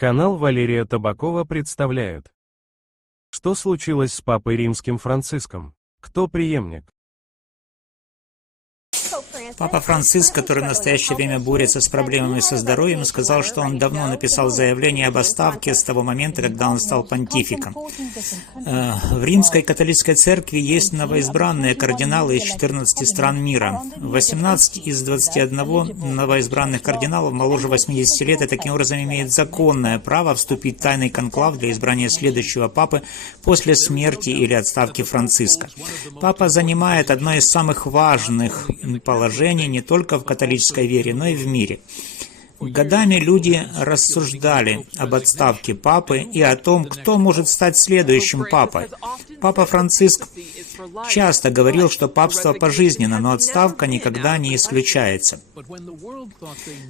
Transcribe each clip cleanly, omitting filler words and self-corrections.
Канал Валерия Табакова представляет. Что случилось с папой римским Франциском? Кто преемник? Папа Франциск, который в настоящее время борется с проблемами со здоровьем, сказал, что он давно написал заявление об отставке с того момента, когда он стал понтификом. В Римской католической церкви есть новоизбранные кардиналы из 14 стран мира. 18 из 21 новоизбранных кардиналов моложе 80 лет и таким образом имеют законное право вступить в тайный конклав для избрания следующего папы после смерти или отставки Франциска. Папа занимает одно из самых важных положений не только в католической вере, но и в мире. Годами люди рассуждали об отставке папы и о том, кто может стать следующим папой. Папа Франциск часто говорил, что папство пожизненно, но отставка никогда не исключается.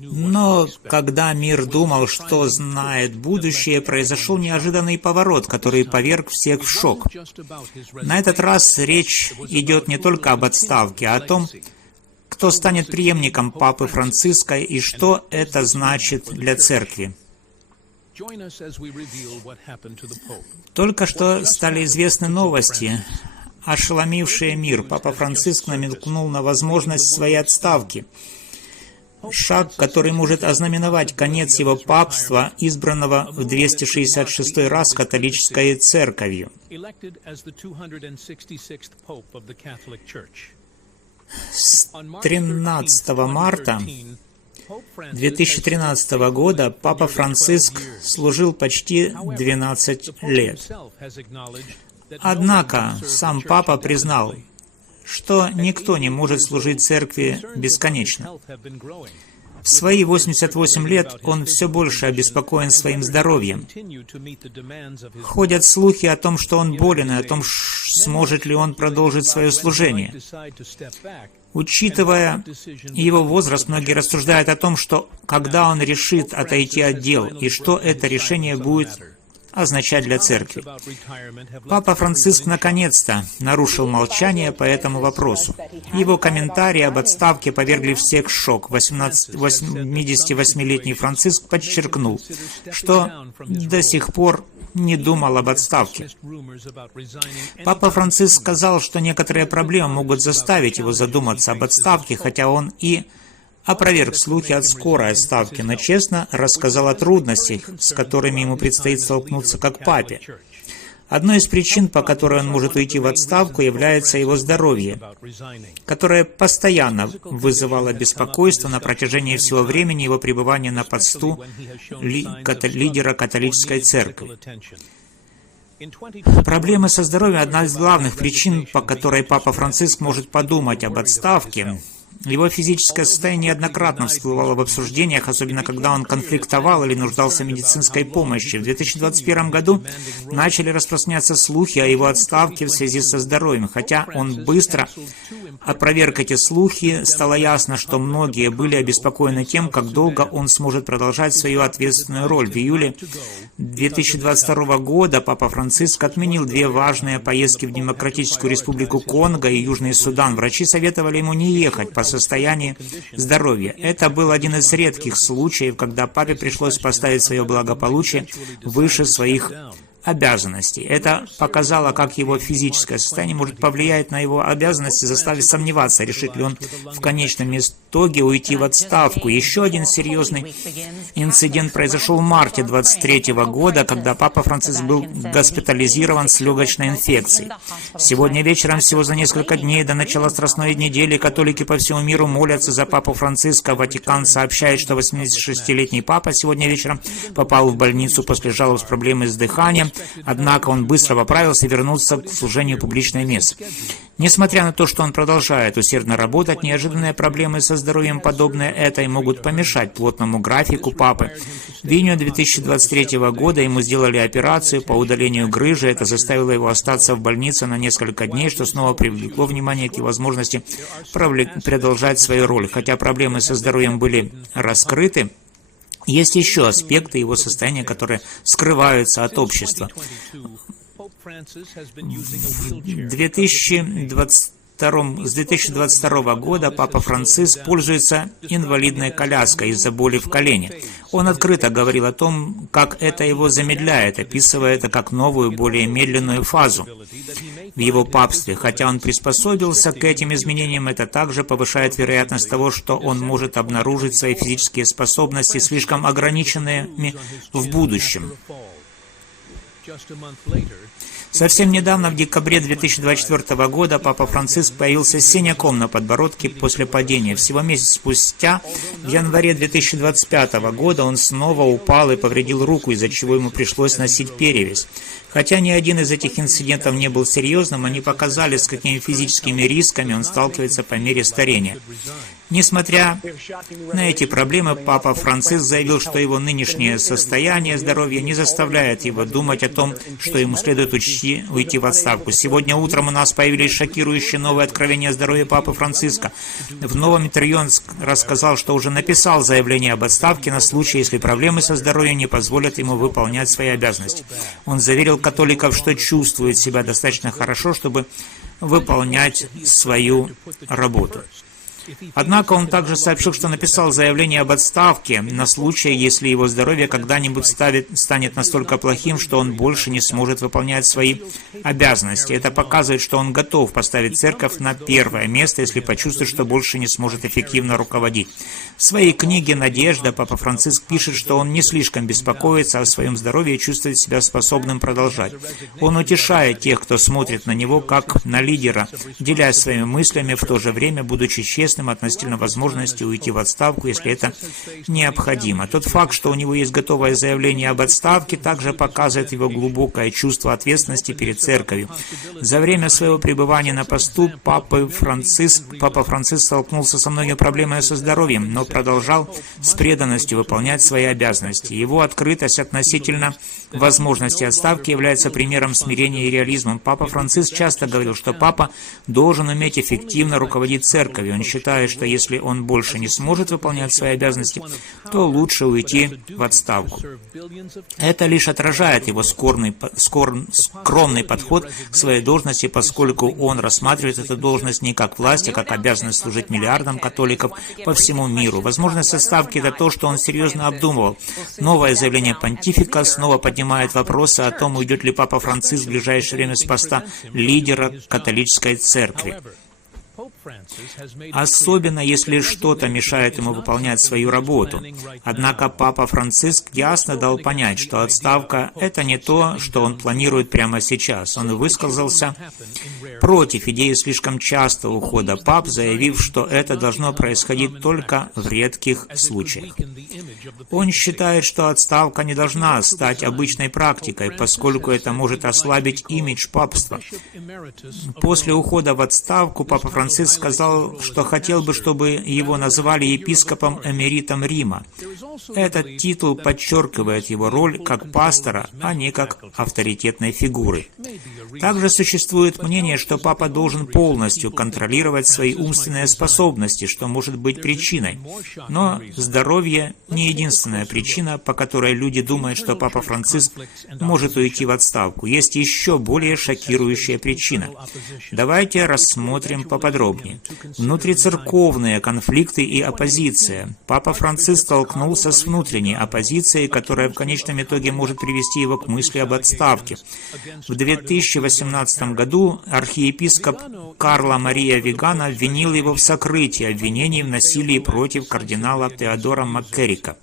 Но когда мир думал, что знает будущее, произошел неожиданный поворот, который поверг всех в шок. На этот раз речь идет не только об отставке, а о том, кто станет преемником папы Франциска и что это значит для церкви. Только что стали известны новости, ошеломившие мир. Папа Франциск намекнул на возможность своей отставки. Шаг, который может ознаменовать конец его папства, избранного в 266 раз католической церковью. С 13 марта 2013 года Папа Франциск служил почти 12 лет. Однако сам Папа признал, что никто не может служить церкви бесконечно. В свои 88 лет он все больше обеспокоен своим здоровьем. Ходят слухи о том, что он болен, и о том, сможет ли он продолжить свое служение. Учитывая его возраст, многие рассуждают о том, что когда он решит отойти от дел, и что это решение будет означать для церкви. Папа Франциск наконец-то нарушил молчание по этому вопросу. Его комментарии об отставке повергли всех в шок. 88-летний Франциск подчеркнул, что до сих пор не думал об отставке. Папа Франциск сказал, что некоторые проблемы могут заставить его задуматься об отставке, хотя он и опроверг слухи о скорой отставке, но честно рассказал о трудностях, с которыми ему предстоит столкнуться как папе. Одной из причин, по которой он может уйти в отставку, является его здоровье, которое постоянно вызывало беспокойство на протяжении всего времени его пребывания на посту лидера католической церкви. Проблемы со здоровьем – одна из главных причин, по которой Папа Франциск может подумать об отставке. Его физическое состояние неоднократно всплывало в обсуждениях, особенно когда он конфликтовал или нуждался в медицинской помощи. В 2021 году начали распространяться слухи о его отставке в связи со здоровьем. Хотя он быстро опроверг эти слухи, стало ясно, что многие были обеспокоены тем, как долго он сможет продолжать свою ответственную роль. В июле 2022 года Папа Франциск отменил две важные поездки в Демократическую Республику Конго и Южный Судан. Врачи советовали ему не ехать по состоянию здоровья. Это был один из редких случаев, когда папе пришлось поставить свое благополучие выше своих обязанностей. Это показало, как его физическое состояние может повлиять на его обязанности, заставить сомневаться, решит ли он в конечном итоге уйти в отставку. Еще один серьезный инцидент произошел в марте 2023 года, когда Папа Франциск был госпитализирован с легочной инфекцией. Сегодня вечером, всего за несколько дней до начала Страстной недели, католики по всему миру молятся за Папу Франциска. Ватикан сообщает, что 86-летний Папа сегодня вечером попал в больницу после жалоб с проблемой с дыханием. Однако он быстро поправился и вернулся к служению публичное место. Несмотря на то, что он продолжает усердно работать, неожиданные проблемы со здоровьем, подобные этой, могут помешать плотному графику папы. В июне 2023 года ему сделали операцию по удалению грыжи. Это заставило его остаться в больнице на несколько дней, что снова привлекло внимание к его возможности продолжать свою роль. Хотя проблемы со здоровьем были раскрыты, есть еще аспекты его состояния, которые скрываются от общества. В 2020 2022 года Папа Франциск пользуется инвалидной коляской из-за боли в колене. Он открыто говорил о том, как это его замедляет, описывая это как новую, более медленную фазу в его папстве. Хотя он приспособился к этим изменениям, это также повышает вероятность того, что он может обнаружить свои физические способности слишком ограниченными в будущем. Совсем недавно, в декабре 2024 года, Папа Франциск появился с синяком на подбородке после падения. Всего месяц спустя, в январе 2025 года, он снова упал и повредил руку, из-за чего ему пришлось носить перевязь. Хотя ни один из этих инцидентов не был серьезным, они показали, с какими физическими рисками он сталкивается по мере старения. Несмотря на эти проблемы, Папа Франциск заявил, что его нынешнее состояние здоровья не заставляет его думать о том, что ему следует уйти в отставку. Сегодня утром у нас появились шокирующие новые откровения о здоровье Папы Франциска. В новом интервью он рассказал, что уже написал заявление об отставке на случай, если проблемы со здоровьем не позволят ему выполнять свои обязанности. Он заверил католиков, что чувствует себя достаточно хорошо, чтобы выполнять свою работу. Однако он также сообщил, что написал заявление об отставке на случай, если его здоровье когда-нибудь станет настолько плохим, что он больше не сможет выполнять свои обязанности. Это показывает, что он готов поставить церковь на первое место, если почувствует, что больше не сможет эффективно руководить. В своей книге «Надежда» Папа Франциск пишет, что он не слишком беспокоится о своем здоровье и чувствует себя способным продолжать. Он утешает тех, кто смотрит на него как на лидера, делясь своими мыслями, в то же время будучи честным относительно возможности уйти в отставку, если это необходимо. Тот факт, что у него есть готовое заявление об отставке, также показывает его глубокое чувство ответственности перед церковью. За время своего пребывания на посту Папа Франциск столкнулся со многими проблемами со здоровьем, но продолжал с преданностью выполнять свои обязанности. Его открытость относительно возможности отставки является примером смирения и реализма. Папа Франциск часто говорил, что Папа должен уметь эффективно руководить церковью. Он считает, что если он больше не сможет выполнять свои обязанности, то лучше уйти в отставку. Это лишь отражает его скромный подход к своей должности, поскольку он рассматривает эту должность не как власть, а как обязанность служить миллиардам католиков по всему миру. Возможность отставки – это то, что он серьезно обдумывал. Новое заявление понтифика снова поднимает вопросы о том, уйдет ли Папа Франциск в ближайшее время с поста лидера католической церкви. Особенно, если что-то мешает ему выполнять свою работу. Однако Папа Франциск ясно дал понять, что отставка – это не то, что он планирует прямо сейчас. Он высказался против идеи слишком частого ухода пап, заявив, что это должно происходить только в редких случаях. Он считает, что отставка не должна стать обычной практикой, поскольку это может ослабить имидж папства. После ухода в отставку Папа Франциск сказал, что хотел бы, чтобы его называли епископом-эмеритом Рима. Этот титул подчеркивает его роль как пастора, а не как авторитетной фигуры. Также существует мнение, что Папа должен полностью контролировать свои умственные способности, что может быть причиной. Но здоровье не единственная причина, по которой люди думают, что Папа Франциск может уйти в отставку. Есть еще более шокирующая причина. Давайте рассмотрим поподробнее. Внутрицерковные конфликты и оппозиция. Папа Франциск столкнулся с внутренней оппозицией, которая в конечном итоге может привести его к мысли об отставке. В 2018 году архиепископ Карло Мария Вигано обвинил его в сокрытии обвинений в насилии против кардинала Теодора Маккерика.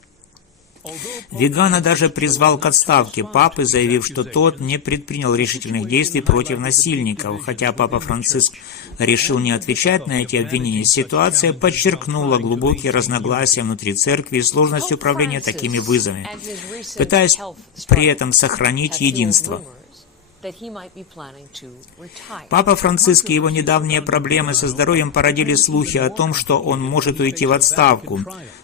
Вигано даже призвал к отставке папы, заявив, что тот не предпринял решительных действий против насильников. Хотя Папа Франциск решил не отвечать на эти обвинения, ситуация подчеркнула глубокие разногласия внутри церкви и сложность управления такими вызовами, пытаясь при этом сохранить единство. Папа Франциск и его недавние проблемы со здоровьем породили слухи о том, что он может уйти в отставку.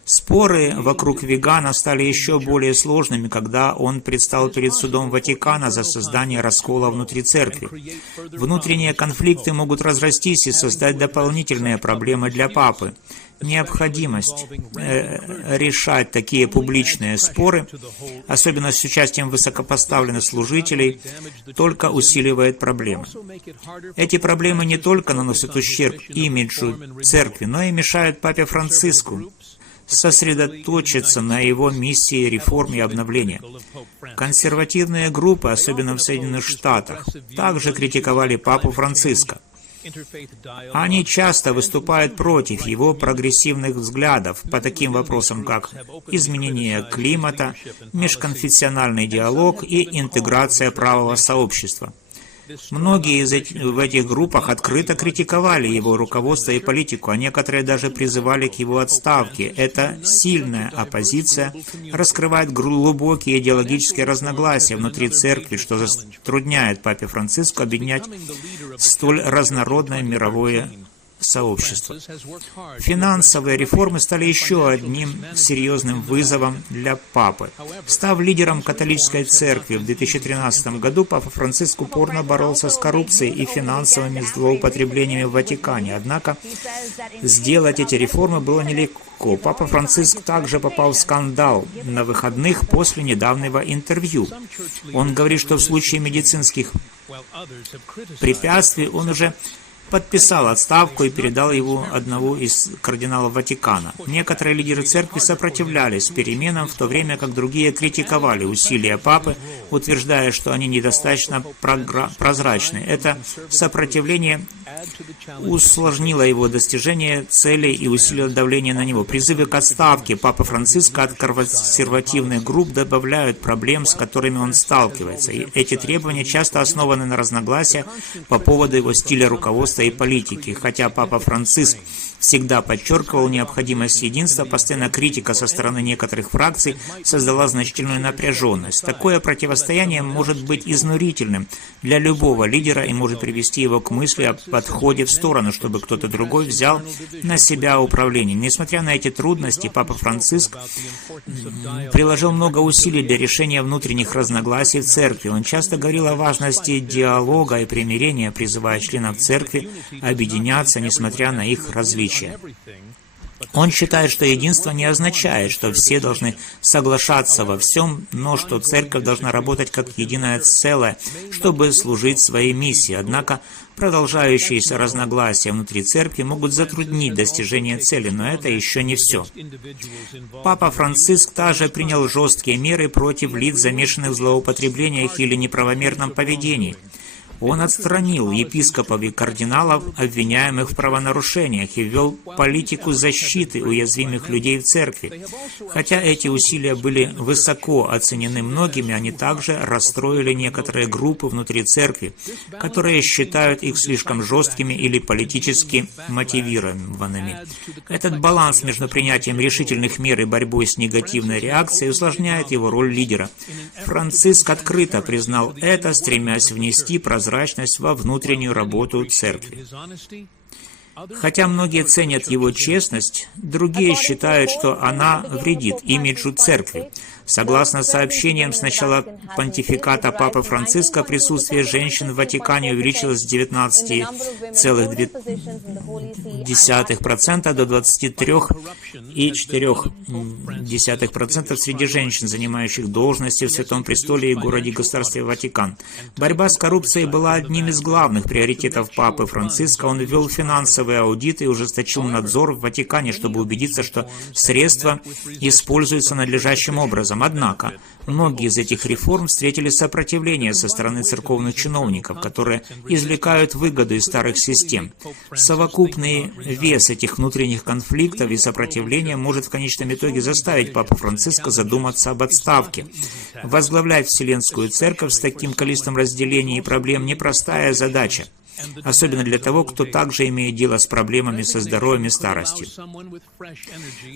Споры вокруг Вигано стали еще более сложными, когда он предстал перед судом Ватикана за создание раскола внутри церкви. Внутренние конфликты могут разрастись и создать дополнительные проблемы для папы. Необходимость решать такие публичные споры, особенно с участием высокопоставленных служителей, только усиливает проблемы. Эти проблемы не только наносят ущерб имиджу церкви, но и мешают папе Франциску сосредоточиться на его миссии реформ и обновления. Консервативные группы, особенно в Соединенных Штатах, также критиковали папу Франциска. Они часто выступают против его прогрессивных взглядов по таким вопросам, как изменение климата, межконфессиональный диалог и интеграция правого сообщества. Многие в этих группах открыто критиковали его руководство и политику, а некоторые даже призывали к его отставке. Эта сильная оппозиция раскрывает глубокие идеологические разногласия внутри церкви, что затрудняет папе Франциску объединять столь разнородное мировое сообщества. Финансовые реформы стали еще одним серьезным вызовом для папы. Став лидером католической церкви в 2013 году, папа Франциск упорно боролся с коррупцией и финансовыми злоупотреблениями в Ватикане. Однако сделать эти реформы было нелегко. Папа Франциск также попал в скандал на выходных после недавнего интервью. Он говорит, что в случае медицинских препятствий он уже подписал отставку и передал его одному из кардиналов Ватикана. Некоторые лидеры церкви сопротивлялись переменам, в то время как другие критиковали усилия папы, утверждая, что они недостаточно прозрачны. Это сопротивление усложнило его достижение целей и усилило давление на него. Призывы к отставке папы Франциска от консервативных групп добавляют проблем, с которыми он сталкивается. И эти требования часто основаны на разногласиях по поводу его стиля руководства и политики. Хотя папа Франциск всегда подчеркивал необходимость единства, постоянная критика со стороны некоторых фракций создала значительную напряженность. Такое противостояние может быть изнурительным для любого лидера и может привести его к мысли о подходе в сторону, чтобы кто-то другой взял на себя управление. Несмотря на эти трудности, папа Франциск приложил много усилий для решения внутренних разногласий в церкви. Он часто говорил о важности диалога и примирения, призывая членов церкви объединяться, несмотря на их различия. Он считает, что единство не означает, что все должны соглашаться во всем, но что церковь должна работать как единое целое, чтобы служить своей миссии. Однако продолжающиеся разногласия внутри церкви могут затруднить достижение цели, но это еще не все. Папа Франциск также принял жесткие меры против лиц, замешанных в злоупотреблениях или неправомерном поведении. Он отстранил епископов и кардиналов, обвиняемых в правонарушениях, и ввел политику защиты уязвимых людей в церкви. Хотя эти усилия были высоко оценены многими, они также расстроили некоторые группы внутри церкви, которые считают их слишком жесткими или политически мотивированными. Этот баланс между принятием решительных мер и борьбой с негативной реакцией усложняет его роль лидера. Франциск открыто признал это, стремясь внести прозрачность во внутреннюю работу церкви. Хотя многие ценят его честность, другие считают, что она вредит имиджу церкви. Согласно сообщениям с начала понтификата Папы Франциска, присутствие женщин в Ватикане увеличилось с 19,2% до 23,4% среди женщин, занимающих должности в Святом Престоле и городе-государстве Ватикан. Борьба с коррупцией была одним из главных приоритетов Папы Франциска. Он ввел финансовые аудиты и ужесточил надзор в Ватикане, чтобы убедиться, что средства используются надлежащим образом. Однако, многие из этих реформ встретили сопротивление со стороны церковных чиновников, которые извлекают выгоду из старых систем. Совокупный вес этих внутренних конфликтов и сопротивления может в конечном итоге заставить Папу Франциска задуматься об отставке. Возглавлять Вселенскую Церковь с таким количеством разделений и проблем – непростая задача. Особенно для того, кто также имеет дело с проблемами со здоровьем и старостью.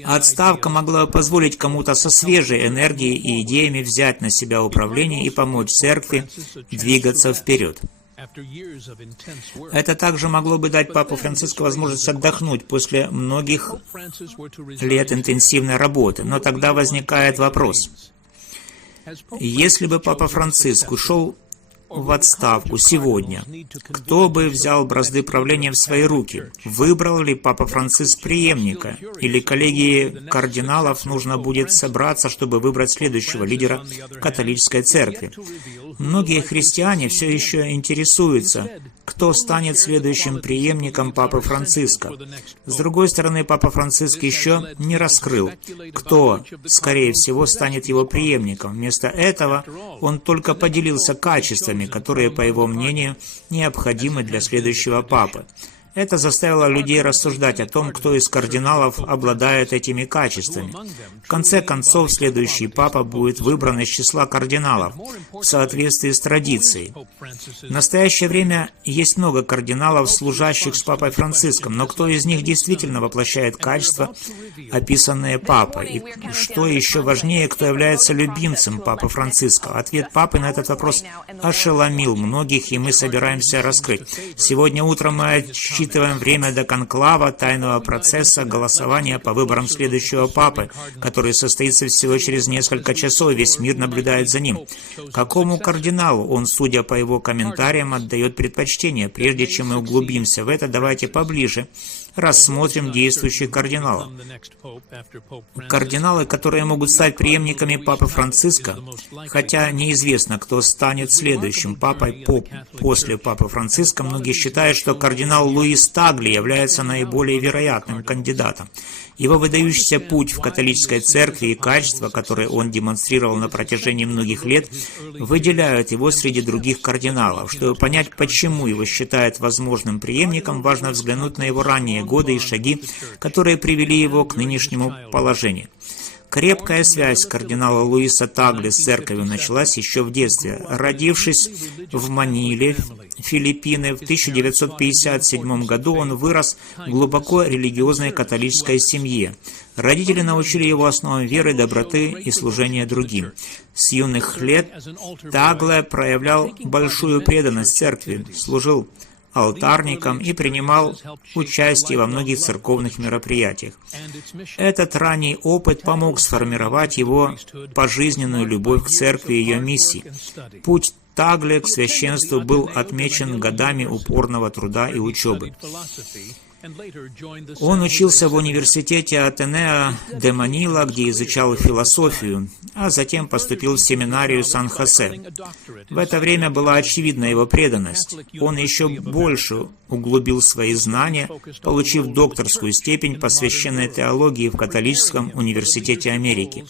Отставка могла позволить кому-то со свежей энергией и идеями взять на себя управление и помочь церкви двигаться вперед. Это также могло бы дать Папу Франциску возможность отдохнуть после многих лет интенсивной работы. Но тогда возникает вопрос. Если бы Папа Франциск ушел в отставку сегодня, кто бы взял бразды правления в свои руки? Выбрал ли Папа Франциск преемника? Или коллегии кардиналов нужно будет собраться, чтобы выбрать следующего лидера католической церкви? Многие христиане все еще интересуются, кто станет следующим преемником Папы Франциска. С другой стороны, Папа Франциск еще не раскрыл, кто, скорее всего, станет его преемником. Вместо этого он только поделился качествами, которые, по его мнению, необходимы для следующего папы. Это заставило людей рассуждать о том, кто из кардиналов обладает этими качествами. В конце концов, следующий папа будет выбран из числа кардиналов в соответствии с традицией. В настоящее время есть много кардиналов, служащих с Папой Франциском, но кто из них действительно воплощает качества, описанные Папой? И что еще важнее, кто является любимцем Папы Франциска? Ответ Папы на этот вопрос ошеломил многих, и мы собираемся раскрыть. Сегодня утром мы отчитываем время до конклава, тайного процесса, голосования по выборам следующего папы, который состоится всего через несколько часов, весь мир наблюдает за ним. Какому кардиналу он, судя по его комментариям, отдает предпочтение? Прежде чем мы углубимся в это, давайте поближе рассмотрим действующих кардиналов. Кардиналы, которые могут стать преемниками Папы Франциска, хотя неизвестно, кто станет следующим папой после Папы Франциска, многие считают, что кардинал Луис Тагли является наиболее вероятным кандидатом. Его выдающийся путь в католической церкви и качества, которые он демонстрировал на протяжении многих лет, выделяют его среди других кардиналов. Чтобы понять, почему его считают возможным преемником, важно взглянуть на его ранние годы и шаги, которые привели его к нынешнему положению. Крепкая связь кардинала Луиса Тагли с церковью началась еще в детстве. Родившись в Маниле, Филиппины, в 1957 году он вырос в глубоко религиозной католической семье. Родители научили его основам веры, доброты и служения другим. С юных лет Тагле проявлял большую преданность церкви, служил алтарником и принимал участие во многих церковных мероприятиях. Этот ранний опыт помог сформировать его пожизненную любовь к церкви и ее миссии. Путь Тагле к священству был отмечен годами упорного труда и учебы. Он учился в университете Атенеа де Манила, где изучал философию, а затем поступил в семинарию Сан-Хосе. В это время была очевидна его преданность. Он еще больше углубил свои знания, получив докторскую степень по священной теологии в католическом университете Америки.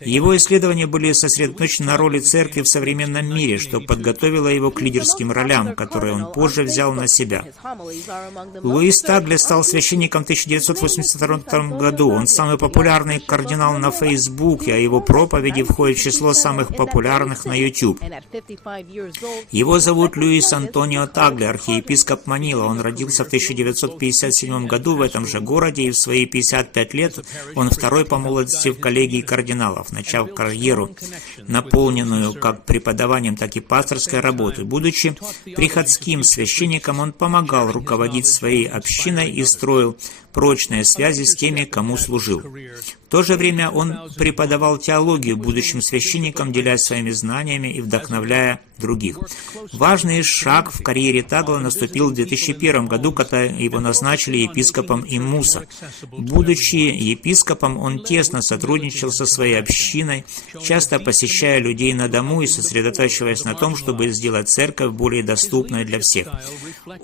Его исследования были сосредоточены на роли церкви в современном мире, что подготовило его к лидерским ролям, которые он позже взял на себя. Луис Тагле стал священником в 1982 году. Он самый популярный кардинал на Фейсбуке, а его проповеди входят в число самых популярных на YouTube. Его зовут Луис Антонио Тагле, архиепископ Манила. Он родился в 1957 году в этом же городе, и в свои 55 лет он второй по молодости в коллегии кардиналов, начав карьеру, наполненную как преподаванием, так и пасторской работой. Будучи приходским священником, он помогал руководить своей общиной и строил прочные связи с теми, кому служил. В то же время он преподавал теологию будущим священникам, делясь своими знаниями и вдохновляя других. Важный шаг в карьере Тагла наступил в 2001 году, когда его назначили епископом Иммуса. Будучи епископом, он тесно сотрудничал со своей общиной, часто посещая людей на дому и сосредотачиваясь на том, чтобы сделать церковь более доступной для всех.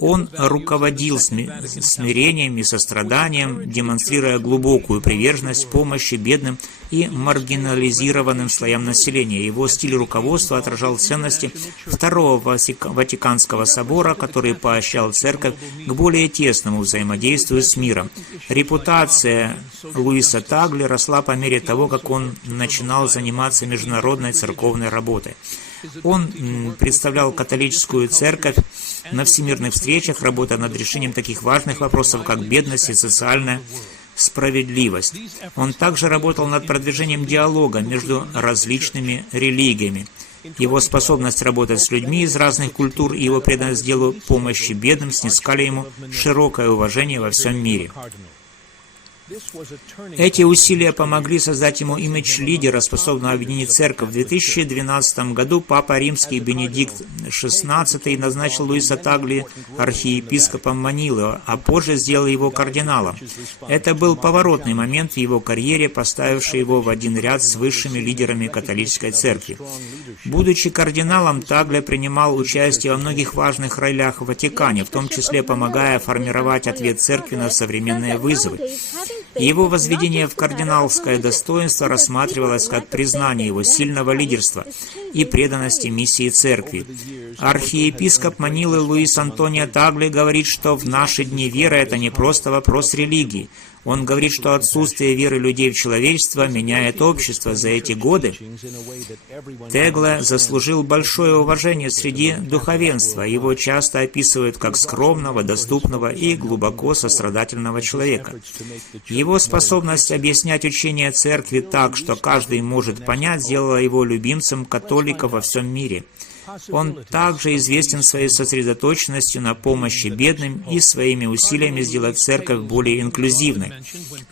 Он руководил смирением и состраданием, демонстрируя глубокую приверженность помощи бедным и маргинализированным слоям населения. Его стиль руководства отражал ценности Второго Ватиканского собора, который поощрял церковь к более тесному взаимодействию с миром. Репутация Луиса Тагли росла по мере того, как он начинал заниматься международной церковной работой. Он представлял католическую церковь на всемирных встречах, работая над решением таких важных вопросов, как бедность и социальная справедливость. Он также работал над продвижением диалога между различными религиями. Его способность работать с людьми из разных культур и его преданность делу помощи бедным снискали ему широкое уважение во всем мире. Эти усилия помогли создать ему имидж лидера, способного объединить церковь. В 2012 году Папа Римский Бенедикт XVI назначил Луиса Тагли архиепископом Манилы, а позже сделал его кардиналом. Это был поворотный момент в его карьере, поставивший его в один ряд с высшими лидерами католической церкви. Будучи кардиналом, Тагле принимал участие во многих важных ролях в Ватикане, в том числе помогая формировать ответ церкви на современные вызовы. Его возведение в кардиналское достоинство рассматривалось как признание его сильного лидерства и преданности миссии церкви. Архиепископ Манилы Луис Антонио Тагле говорит, что в наши дни вера – это не просто вопрос религии. Он говорит, что отсутствие веры людей в человечество меняет общество. За эти годы Тагле заслужил большое уважение среди духовенства. Его часто описывают как скромного, доступного и глубоко сострадательного человека. Его способность объяснять учение церкви так, что каждый может понять, сделала его любимцем католиков во всем мире. Он также известен своей сосредоточенностью на помощи бедным и своими усилиями сделать церковь более инклюзивной.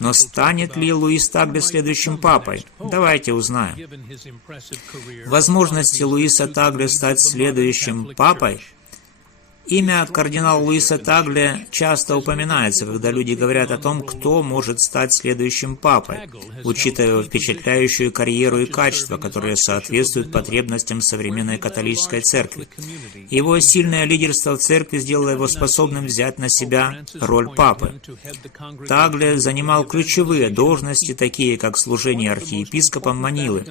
Но станет ли Луис Тагле следующим папой? Давайте узнаем. Возможности Луиса Тагле стать следующим папой. Имя кардинала Луиса Тагле часто упоминается, когда люди говорят о том, кто может стать следующим папой, учитывая его впечатляющую карьеру и качества, которые соответствуют потребностям современной католической церкви. Его сильное лидерство в церкви сделало его способным взять на себя роль папы. Тагле занимал ключевые должности, такие как служение архиепископом Манилы,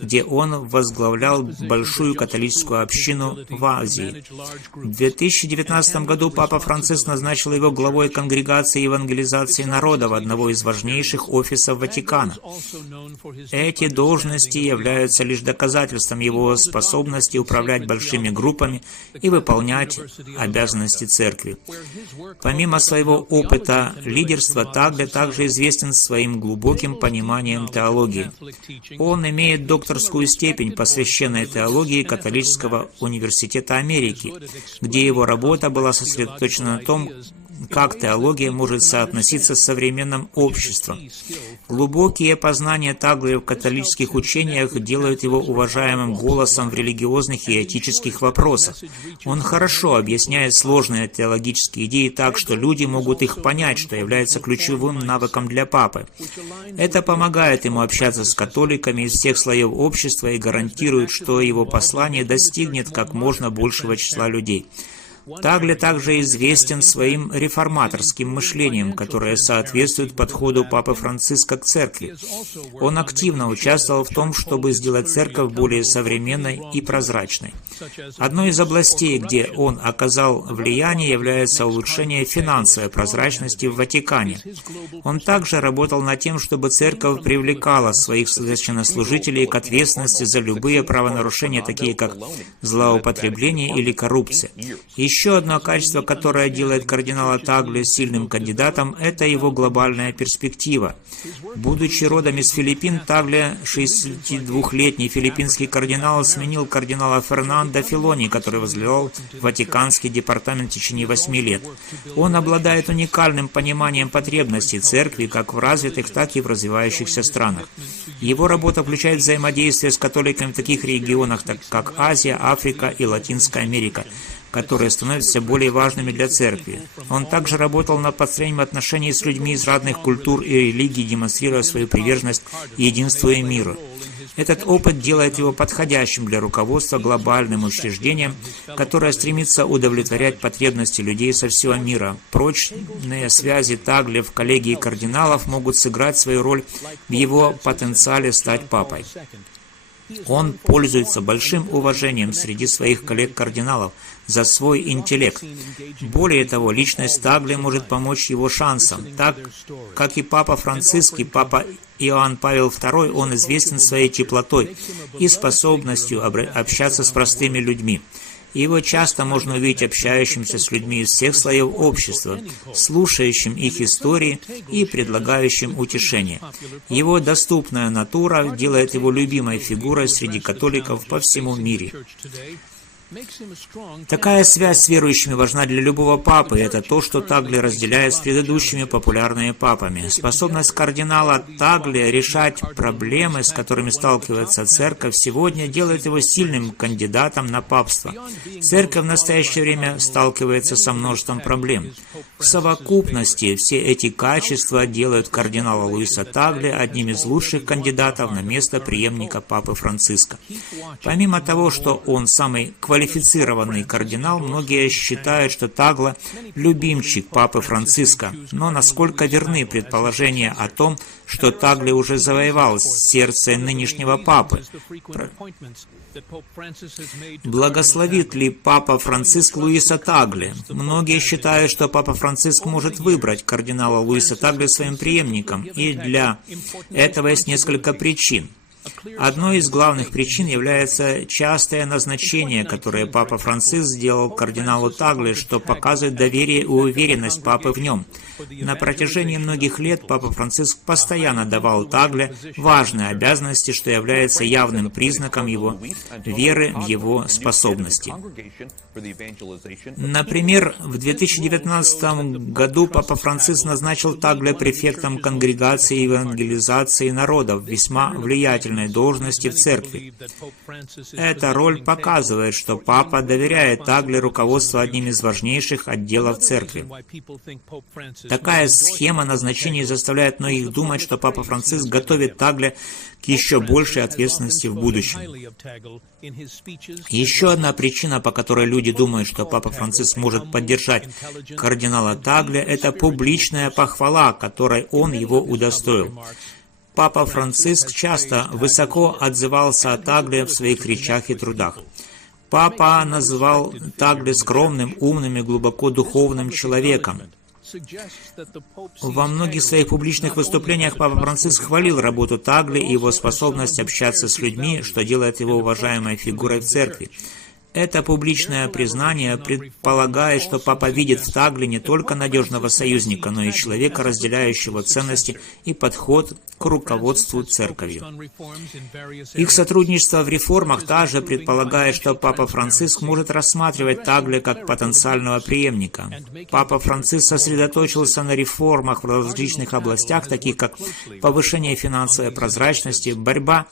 где он возглавлял большую католическую общину в Азии. В 2019 году Папа Франциск назначил его главой Конгрегации евангелизации народов, одного из важнейших офисов Ватикана. Эти должности являются лишь доказательством его способности управлять большими группами и выполнять обязанности церкви. Помимо своего опыта лидерства, Тагле также известен своим глубоким пониманием теологии. Он имеет докторскую степень по священной теологии Католического университета Америки, где его работа была сосредоточена на том, как теология может соотноситься с современным обществом. Глубокие познания Тагле в католических учениях делают его уважаемым голосом в религиозных и этических вопросах. Он хорошо объясняет сложные теологические идеи так, что люди могут их понять, что является ключевым навыком для папы. Это помогает ему общаться с католиками из всех слоев общества и гарантирует, что его послание достигнет как можно большего числа людей. Тагле также известен своим реформаторским мышлением, которое соответствует подходу Папы Франциска к церкви. Он активно участвовал в том, чтобы сделать церковь более современной и прозрачной. Одной из областей, где он оказал влияние, является улучшение финансовой прозрачности в Ватикане. Он также работал над тем, чтобы церковь привлекала своих священнослужителей к ответственности за любые правонарушения, такие как злоупотребление или коррупция. Еще одно качество, которое делает кардинала Тагле сильным кандидатом, это его глобальная перспектива. Будучи родом из Филиппин, Тагле, 62-летний филиппинский кардинал, сменил кардинала Фернандо Филони, который возглавлял Ватиканский департамент в течение 8 лет. Он обладает уникальным пониманием потребностей церкви как в развитых, так и в развивающихся странах. Его работа включает взаимодействие с католиками в таких регионах, как Азия, Африка и Латинская Америка, которые становятся более важными для церкви. Он также работал над построением отношений с людьми из разных культур и религий, демонстрируя свою приверженность единству и миру. Этот опыт делает его подходящим для руководства глобальным учреждением, которое стремится удовлетворять потребности людей со всего мира. Прочные связи Тагле в коллегии кардиналов могут сыграть свою роль в его потенциале стать папой. Он пользуется большим уважением среди своих коллег-кардиналов за свой интеллект. Более того, личность Тагле может помочь его шансам. Так, как и Папа Франциск и Папа Иоанн Павел II, он известен своей теплотой и способностью общаться с простыми людьми. Его часто можно увидеть общающимся с людьми из всех слоев общества, слушающим их истории и предлагающим утешение. Его доступная натура делает его любимой фигурой среди католиков по всему миру. Такая связь с верующими важна для любого папы, и это то, что Тагле разделяет с предыдущими популярными папами. Способность кардинала Тагле решать проблемы, с которыми сталкивается церковь сегодня, делает его сильным кандидатом на папство. Церковь в настоящее время сталкивается со множеством проблем. В совокупности все эти качества делают кардинала Луиса Тагле одним из лучших кандидатов на место преемника папы Франциска. Помимо того, что он самый квалифицированный кардинал, многие считают, что Тагле – любимчик папы Франциска. Но насколько верны предположения о том, что Тагле уже завоевал сердце нынешнего папы? Благословит ли папа Франциск Луиса Тагле? Многие считают, что папа Франциск может выбрать кардинала Луиса Тагле своим преемником, и для этого есть несколько причин. Одной из главных причин является частое назначение, которое папа Франциск сделал кардиналу Тагле, что показывает доверие и уверенность папы в нем. На протяжении многих лет папа Франциск постоянно давал Тагле важные обязанности, что является явным признаком его веры в его способности. Например, в 2019 году папа Франциск назначил Тагле префектом конгрегации евангелизации народов, весьма влиятельной должности в церкви. Эта роль показывает, что папа доверяет Тагле руководство одним из важнейших отделов церкви. Такая схема назначений заставляет многих думать, что папа Франциск готовит Тагле к еще большей ответственности в будущем. Еще одна причина, по которой люди думают, что папа Франциск может поддержать кардинала Тагле, это публичная похвала, которой он его удостоил. Папа Франциск часто высоко отзывался о Тагле в своих речах и трудах. Папа назвал Тагле скромным, умным и глубоко духовным человеком. Во многих своих публичных выступлениях папа Франциск хвалил работу Тагле и его способность общаться с людьми, что делает его уважаемой фигурой в церкви. Это публичное признание предполагает, что папа видит в Тагле не только надежного союзника, но и человека, разделяющего ценности и подход к руководству церковью. Их сотрудничество в реформах также предполагает, что папа Франциск может рассматривать Тагле как потенциального преемника. Папа Франциск сосредоточился на реформах в различных областях, таких как повышение финансовой прозрачности, борьба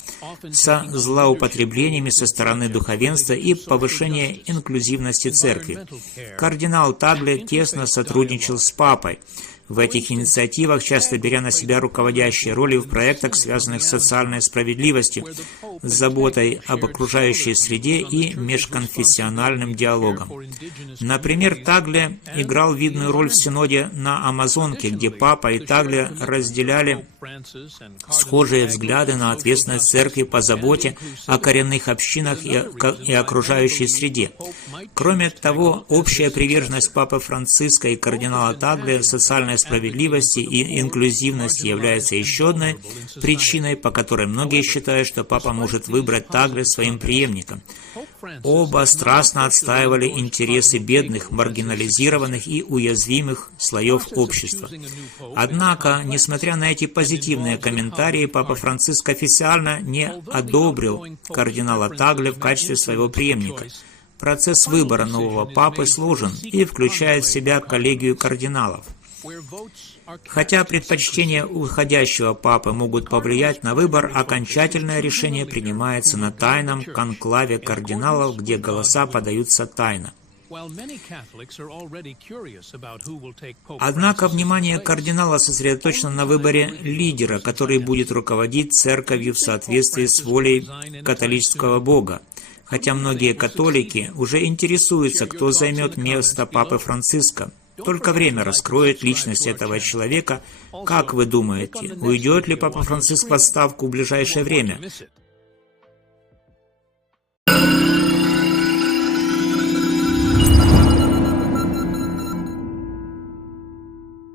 со злоупотреблениями со стороны духовенства и повышение инклюзивности церкви. Кардинал Тагле тесно сотрудничал с папой в этих инициативах, часто беря на себя руководящие роли в проектах, связанных с социальной справедливостью, с заботой об окружающей среде и межконфессиональным диалогом. Например, Тагле играл видную роль в Синоде на Амазонке, где папа и Тагле разделяли схожие взгляды на ответственность церкви по заботе о коренных общинах и окружающей среде. Кроме того, общая приверженность папы Франциска и кардинала Тагле социальной справедливости и инклюзивности является еще одной причиной, по которой многие считают, что папа может выбрать Тагле своим преемником. Оба страстно отстаивали интересы бедных, маргинализированных и уязвимых слоев общества. Однако, несмотря на эти позитивные комментарии, папа Франциск официально не одобрил кардинала Тагле в качестве своего преемника. Процесс выбора нового папы сложен и включает в себя коллегию кардиналов. Хотя предпочтения уходящего папы могут повлиять на выбор, окончательное решение принимается на тайном конклаве кардиналов, где голоса подаются тайно. Однако внимание кардинала сосредоточено на выборе лидера, который будет руководить церковью в соответствии с волей католического Бога. Хотя многие католики уже интересуются, кто займет место папы Франциска. Только время раскроет личность этого человека. Как вы думаете, уйдет ли папа Франциск в отставку в ближайшее время?